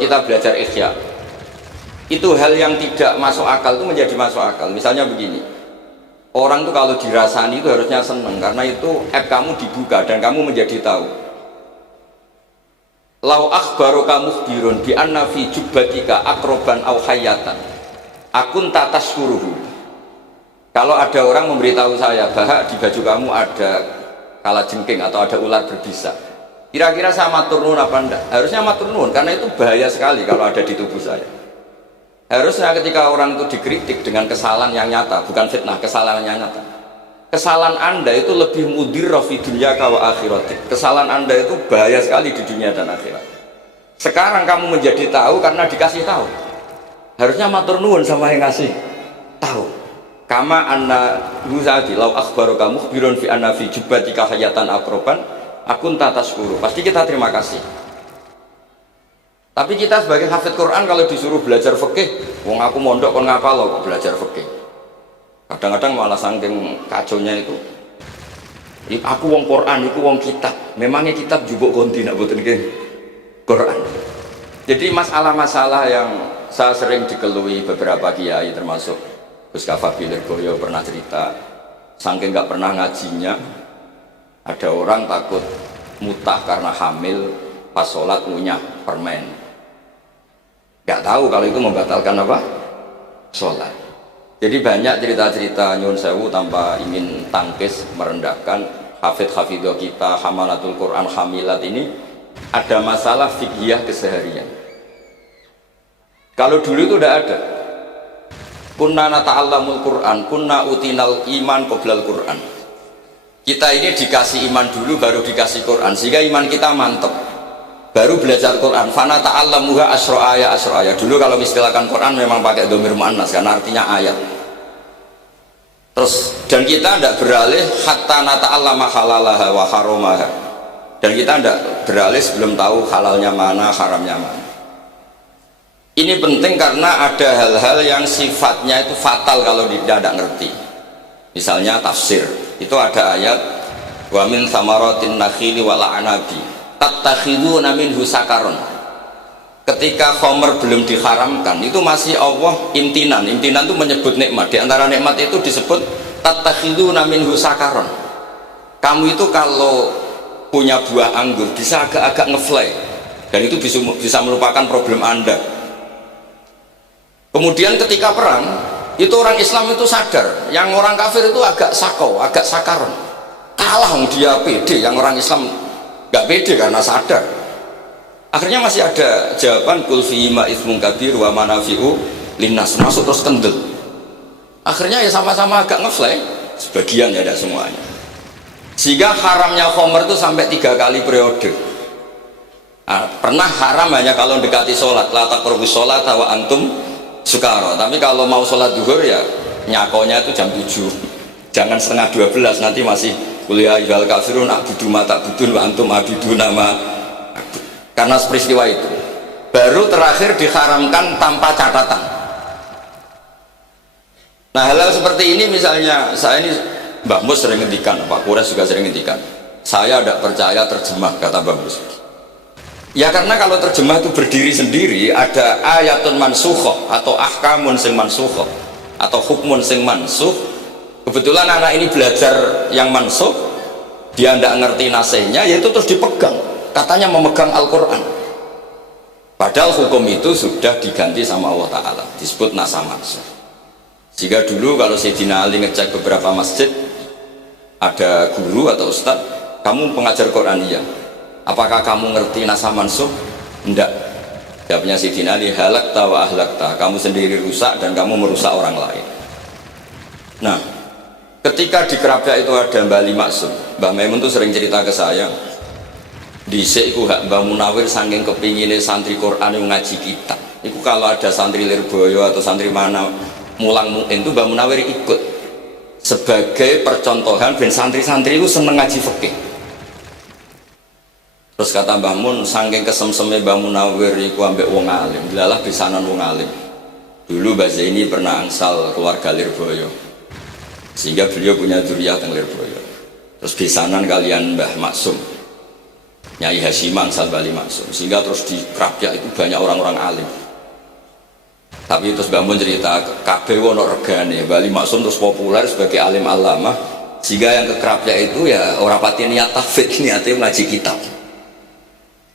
Kita belajar ikhya, itu hal yang tidak masuk akal itu menjadi masuk akal. Misalnya begini, orang tuh kalau dirasani itu harusnya seneng, karena itu app kamu dibuka dan kamu menjadi tahu. Lau akhbaruka mukhbirun bi anna fi jubbatika akroban aw hayatan akun tataskuruhu. Kalau ada orang memberitahu saya bahwa di baju kamu ada kalajengking atau ada ular berbisa, kira-kira saya matur nuwun apa enggak? Harusnya matur nuwun, karena itu bahaya sekali kalau ada di tubuh saya. Harusnya ketika orang itu dikritik dengan kesalahan yang nyata, bukan fitnah, kesalahan yang nyata. Kesalahan Anda itu lebih mudirrah fi dunya wa akhiratik. Kesalahan Anda itu bahaya sekali di dunia dan akhirat. Sekarang kamu menjadi tahu karena dikasih tahu. Harusnya matur nuwun sama yang ngasih tahu. Kama anna huzadi law akhbaruka mukhbirun fi anna fi jubbatika hayatan akroban akun tataskuru. Pasti kita terima kasih. Tapi kita sebagai hafid Quran kalau disuruh belajar fikih, wong aku mondok kon ngapal kok belajar fikih. Kadang-kadang malah saking kaconya itu, aku wong Quran, aku wong kitab. Memangnya kitab jubuk konti nak buatin Quran. Jadi masalah-masalah yang saya sering dikeluhi beberapa kiai, termasuk Gus Kafabi Lirboyo pernah cerita, saking nggak pernah ngajinya, ada orang takut mutah karena hamil pas sholat ngunyah permen. Nggak tahu kalau itu membatalkan apa? Sholat. Jadi banyak cerita-cerita nyun sewu tanpa ingin tangkis merendahkan hafidh-hafidhah kita, hamalatul Quran, hamilat ini ada masalah fiqhiyah keseharian. Kalau dulu itu udah ada. Kunna nata'allamul Quran, kunna utinal iman qoblal Quran. Kita ini dikasih iman dulu baru dikasih Quran, sehingga iman kita mantap. Baru belajar Quran. Fana ta'allamuha asra ayat. Dulu kalau istilahkan Quran memang pakai dhamir muannas karena artinya ayat. Terus dan kita tidak beralih hatta nata'allama halalaha wa haramaha. Dan kita tidak beralih sebelum tahu halalnya mana, haramnya mana. Ini penting karena ada hal-hal yang sifatnya itu fatal kalau tidak ngerti. Misalnya tafsir. Itu ada ayat wa min thamaratin nakhili wal a'nabi tattakhiduna minhu sakaron. Ketika khomer belum diharamkan, itu masih Allah imtinan. Imtinan itu menyebut nikmat. Di antara nikmat itu disebut tattakhiduna minhu sakaron. Kamu itu kalau punya buah anggur bisa agak-agak ngefly, dan itu bisa melupakan problem Anda. Kemudian ketika perang, itu orang Islam itu sadar, yang orang kafir itu agak sakau, agak sakaron. Kalah dia pede, yang orang Islam gak pede karena sadar. Akhirnya masih ada jawaban kul fihima itsmun kabir wa manafi'u linnas, masuk terus kendel. Akhirnya ya sama-sama agak ngefly, sebagian ya tidak semuanya. Sehingga haramnya khomer itu sampai 3 kali periode. Nah, pernah haram hanya kalau mendekati sholat, la taqrabus sholat wa antum sukara. Tapi kalau mau sholat duhur ya nyakonya itu jam 7, jangan setengah 12, nanti masih kuliah ayyuhal kafirun a'budu ma ta'budun wa antum abiduna ma. Karena peristiwa itu baru terakhir diharamkan tanpa catatan. Nah, hal-hal seperti ini misalnya saya ini Mbah Mus sering ngendikan, Pak Kures juga sering ngendikan, saya tidak percaya terjemah, kata Mbah Mus. Ya karena kalau terjemah itu berdiri sendiri, ada ayatun mansukhoh atau ahkamun sing mansukhoh atau hukmun sing mansuh. Kebetulan anak ini belajar yang mansuh, dia tidak ngerti nasihnya, yaitu terus dipegang, katanya memegang Al-Quran, padahal hukum itu sudah diganti sama Allah Ta'ala, disebut nasah mansuh. Sehingga dulu kalau Sayyidina Ali ngecek beberapa masjid, ada guru atau ustadz, kamu pengajar Quran? Iya. Apakah kamu ngerti nasah mansuh? Enggak. Jawabnya Sayyidina Ali, halakta wa ahlakta, kamu sendiri rusak dan kamu merusak orang lain. Nah, ketika di Kerabak itu ada Mbah Ali Maksum, Mbah Maimun itu sering cerita ke saya, dhisik iku hak Mbah Munawir saking kepingine santri Quran yang ngaji kitab. Iku kalau ada santri Lirboyo atau santri mana mulang muin itu Mbah Munawir ikut sebagai percontohan ben santri-santri itu seneng ngaji fikih. Terus kata Mbah Mun, saking kesemseme Mbah Munawir iku ambek wong alim, lalah pisanan wong alim. Dulu Mbah Zaini pernah angsal keluarga Lirboyo. sehingga beliau punya dzurriyyah teng Lirboyo. Terus besanan kalian Mbah Maksum, Nyai Hasyimang Salbali Maksum, sehingga terus di Krapyak itu banyak orang-orang alim. Tapi terus Mbah Mun cerita kabeh ono regane, Bali Maksum terus populer sebagai alim alamah, sehingga yang ke Krapyak itu ya orang pati niat tahfidz, niatnya ngaji kitab.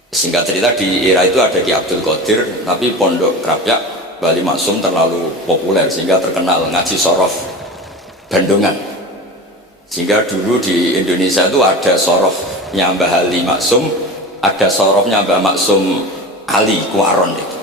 Singkat cerita di era itu ada Ki Abdul Qadir, tapi pondok Krapyak Bali Maksum terlalu populer sehingga terkenal ngaji sorof Bandungan. Sehingga dulu di Indonesia itu ada sorofnya Mbah Ali Maksum, ada sorofnya Mbah Maksum Ali Kuaron itu.